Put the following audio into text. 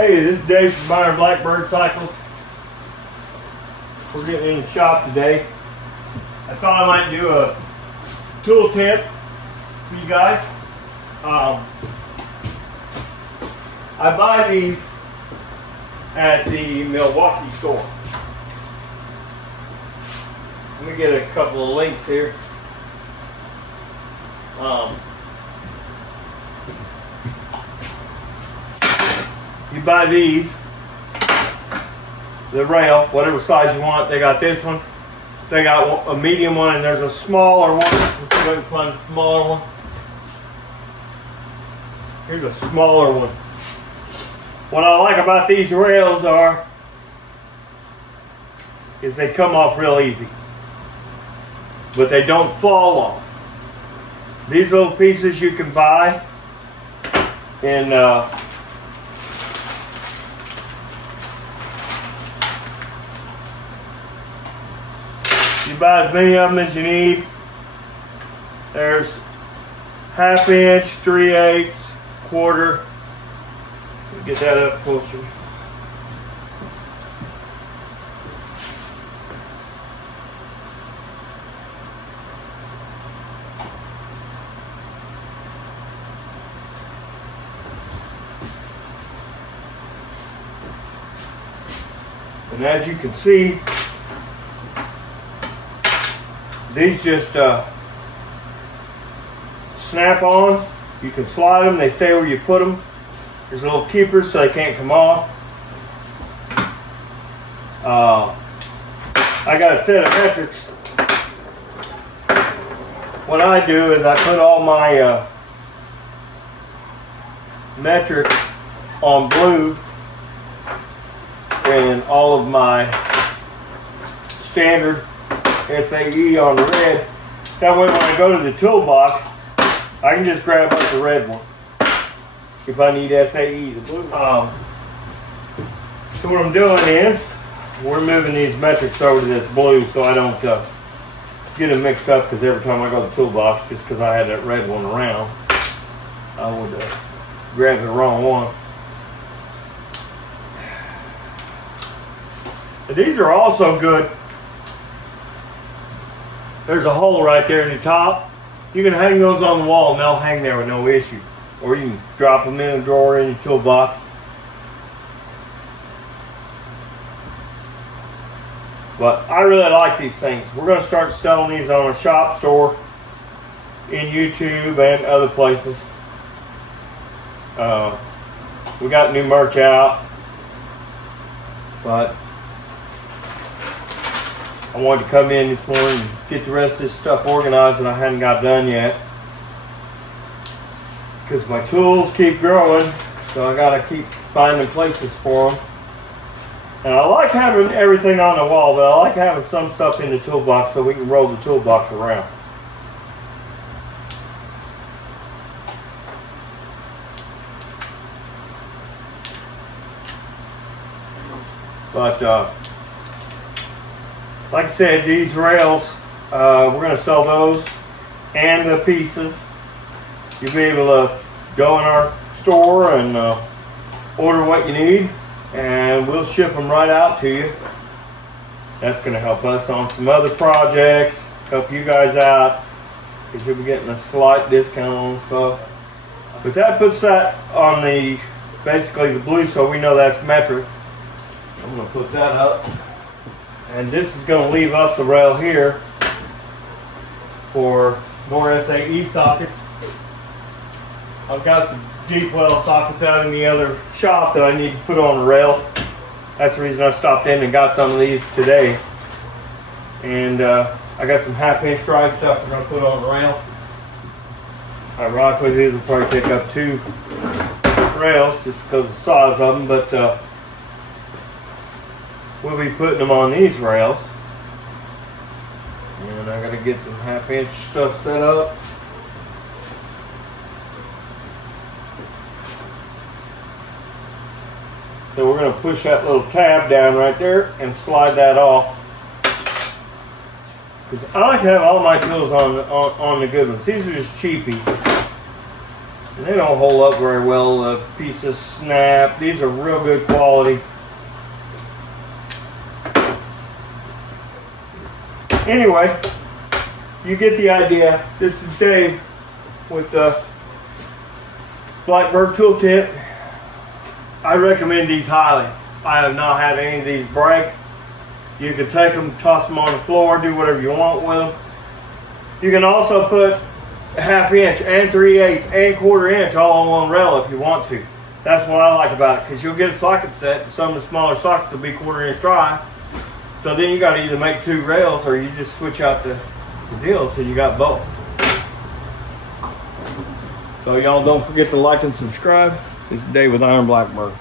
Hey, this is Dave from Iron Blackbird Cycles. We're getting in the shop today. I thought I might do a tool tip for you guys. I buy these at the Milwaukee store. Let me get a couple of links here. You buy these, the rail, whatever size you want. They got this one. They got a medium one, and there's a smaller one. Let's see if I can find a smaller one. Here's a smaller one. What I like about these rails is they come off real easy, but they don't fall off. These little pieces you can buy in you buy as many of them as you need. There's 1/2 inch, 3/8, quarter. Get that up closer. And as you can see, these just snap on. You can slide them, they stay where you put them. There's little keepers so they can't come off. I got a set of metrics. What I do is I put all my metrics on blue and all of my standard SAE on red. That way when I go to the toolbox, I can just grab up the red one if I need SAE. The blue. So what I'm doing is we're moving these metrics over to this blue so I don't get them mixed up, because every time I go to the toolbox, just because I had that red one around, I would grab the wrong one. And these are also good. There's a hole right there in the top. You can hang those on the wall and they'll hang there with no issue. Or you can drop them in a drawer in your toolbox. But I really like these things. We're going to start selling these on our shop store, in YouTube and other places. We got new merch out, but I wanted to come in this morning and get the rest of this stuff organized that I hadn't got done yet, because my tools keep growing, so I gotta keep finding places for them. And I like having everything on the wall, but I like having some stuff in the toolbox so we can roll the toolbox around. But like I said, these rails, we're going to sell those and the pieces. You'll be able to go in our store and order what you need, and we'll ship them right out to you. That's going to help us on some other projects, help you guys out, because you'll be getting a slight discount on stuff. But that puts that on basically the blue, so we know that's metric. I'm going to put that up. And this is going to leave us a rail here for more SAE sockets. I've got some deep well sockets out in the other shop that I need to put on the rail. That's the reason I stopped in and got some of these today. And I got some 1/2 inch drive stuff we're going to put on the rail. Ironically, these will probably take up 2 rails just because of the size of them, but we'll be putting them on these rails. And I got to get some 1/2 inch stuff set up. So we're going to push that little tab down right there and slide that off. Because I like to have all my tools on the good ones. These are just cheapies. And they don't hold up very well. The pieces snap. These are real good quality. Anyway, you get the idea. This is Dave with the Blackbird toolkit. I recommend these highly. I have not had any of these break. You can take them, toss them on the floor, do whatever you want with them. You can also put a 1/2 inch and 3/8 and 1/4 inch all on one rail if you want to. That's what I like about it, because you'll get a socket set and some of the smaller sockets will be 1/4 inch dry. So then you got to either make 2 rails or you just switch out the deal so you got both. So y'all don't forget to like and subscribe. This is Dave with Iron Blackbird.